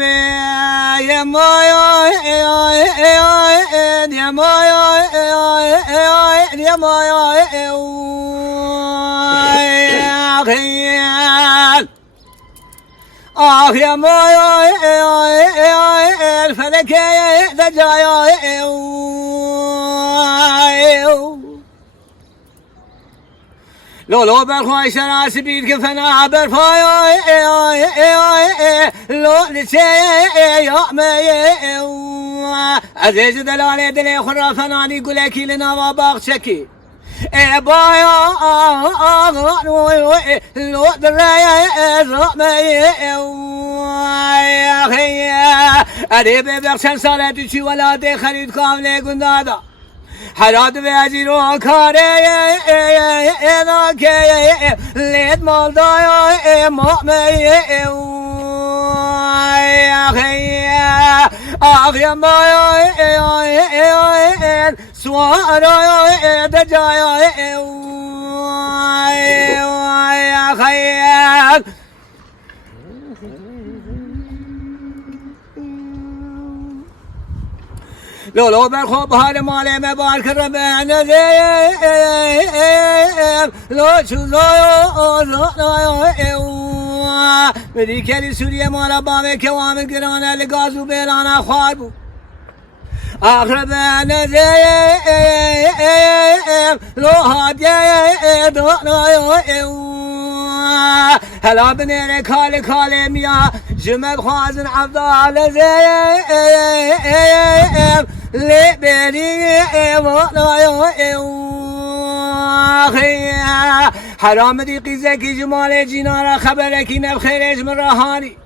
يا مايا يا مايا يا مايا يا مايا الفلك دجايا لو برخوای شراس بید که فنا برفای لو لسه یا می عزیز دلال دل خرا فنانی گله کی لنا باغ چکی ای بایا لو درای رمی اری به بخشن سالت چی ولاد خرید کامل گندادا حراد وزیرو کاره ناکه لید مالدای مامی آخی مای سوارای دجای خیال لولو برخوب حال ماله مبارک ربنا لو چوزايو بدي كلي سوريا مالا بامي كوام گرانا لغازو بيلانا خواربو اقربنا لو هاديا دونايو هلا بنيري كالي كالي ميا جمد خوازن عبدال زيب لي بيري حرام دي قيزكي جمال جينارا خبركي نبخيرج من رهاني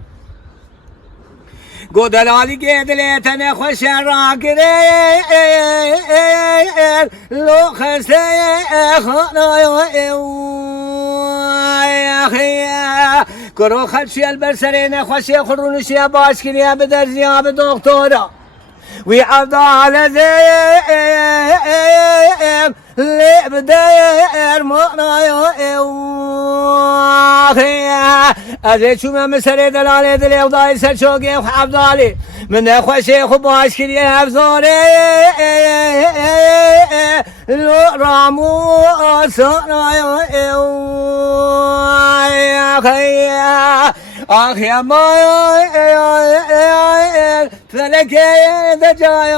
گو دلالی گدلی تن خوش را گره لو خسته خانای کرو خدشی البرسری نخوشی خرونشی باش کنی بدر زیاب دکتورا وی عبدال زیم لبدر مانای از چوم مسر دلال دل خدای سر چوگی عبدالی من خوشی خوب باش کنی افزاره رامو سانای آخی مای فلک دجای